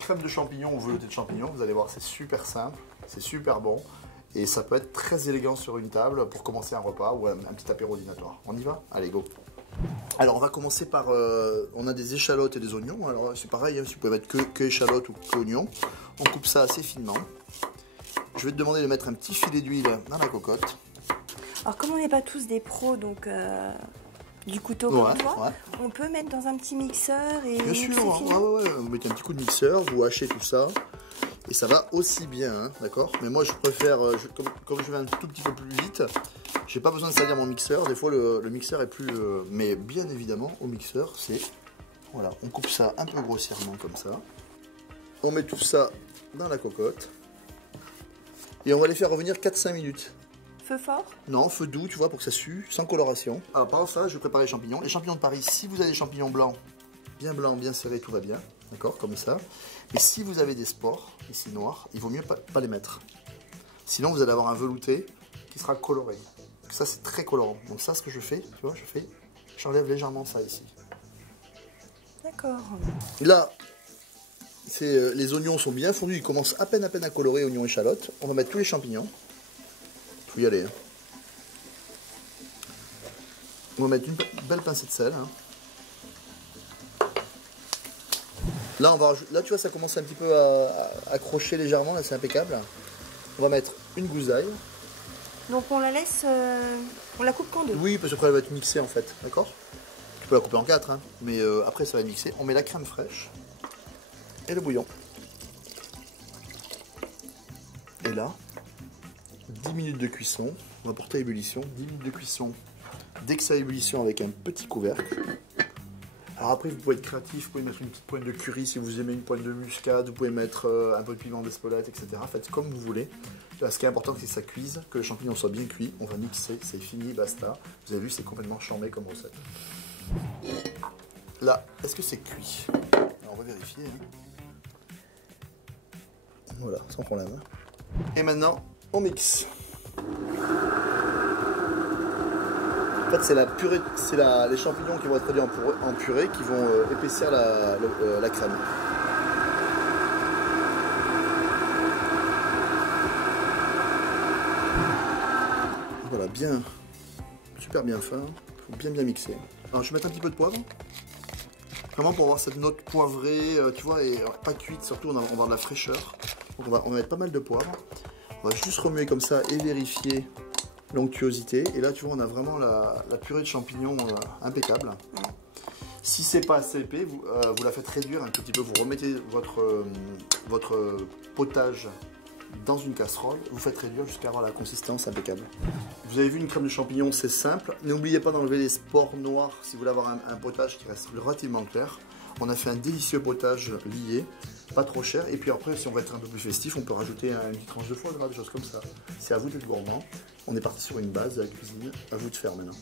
crème de champignons ou velouté de champignons. Vous allez voir, c'est super simple, c'est super bon. Et ça peut être très élégant sur une table pour commencer un repas ou un petit apéro dînatoire. On y va? Allez, go! Alors, on va commencer par... on a des échalotes et des oignons. Alors, c'est pareil, hein, si vous pouvez mettre que échalotes ou que oignons. On coupe ça assez finement. Je vais te demander de mettre un petit filet d'huile dans la cocotte. Alors, comme on n'est pas tous des pros, donc du couteau comme toi, ouais. on peut mettre dans un petit mixeur et bien sûr, vous mettez un petit coup de mixeur, vous hachez tout ça. Et ça va aussi bien, hein, d'accord? Mais moi, je préfère, comme je vais un tout petit peu plus vite, j'ai pas besoin de salir mon mixeur. Des fois, le mixeur est plus... mais bien évidemment, au mixeur, c'est... Voilà, on coupe ça un peu grossièrement comme ça. On met tout ça dans la cocotte. Et on va les faire revenir 4-5 minutes. Feu fort? Non, feu doux, tu vois, pour que ça sue, sans coloration. Alors, pendant ça, je vais préparer les champignons. Les champignons de Paris, si vous avez des champignons blancs, bien serrés, tout va bien. D'accord, comme ça. Mais si vous avez des spores, ici noirs, il vaut mieux pas les mettre. Sinon, vous allez avoir un velouté qui sera coloré. Donc ça, c'est très colorant. Donc ça, ce que je fais, tu vois, j'enlève légèrement ça ici. D'accord. Là, les oignons sont bien fondus, ils commencent à peine à colorer, oignons et échalotes. On va mettre tous les champignons. Faut y aller. Hein. On va mettre une belle pincée de sel. Hein. Là, là, tu vois, ça commence un petit peu à accrocher légèrement, là c'est impeccable. On va mettre une gousse d'ail. Donc on la laisse, on la coupe en deux. Oui, parce qu'après elle va être mixée en fait, d'accord? Tu peux la couper en 4, hein, mais après ça va être mixé. On met la crème fraîche et le bouillon. Et là, 10 minutes de cuisson. On va porter à ébullition. 10 minutes de cuisson. Dès que ça a ébullition avec un petit couvercle. Alors après, vous pouvez être créatif, vous pouvez mettre une petite pointe de curry si vous aimez une pointe de muscade, vous pouvez mettre un peu de piment d'Espelette, etc. Faites comme vous voulez. Là, ce qui est important, c'est que ça cuise, que les champignons soient bien cuits. On va mixer, c'est fini, basta. Vous avez vu, c'est complètement charmé comme recette. Là, est-ce que c'est cuit? Alors, on va vérifier. Hein. Voilà, sans problème. Et maintenant, on mixe. En fait, c'est la purée, c'est les champignons qui vont être réduits en purée qui vont épaissir la crème. Voilà, super bien fin. Il faut bien mixer. Alors, je vais mettre un petit peu de poivre. Vraiment pour avoir cette note poivrée, tu vois, et pas cuite. Surtout, on va avoir de la fraîcheur. Donc, on va mettre pas mal de poivre. On va juste remuer comme ça et vérifier l'onctuosité. Et là, tu vois, on a vraiment la purée de champignons impeccable. Si c'est pas assez épais, vous la faites réduire un tout petit peu. Vous remettez votre potage dans une casserole. Vous faites réduire jusqu'à avoir la consistance impeccable. Vous avez vu une crème de champignons, c'est simple. N'oubliez pas d'enlever les spores noirs si vous voulez avoir un potage qui reste relativement clair. On a fait un délicieux potage lié, pas trop cher. Et puis après, si on va être un peu plus festif, on peut rajouter une petite tranche de foie gras, des choses comme ça. C'est à vous d'être gourmand. On est parti sur une base de la cuisine. À vous de faire maintenant.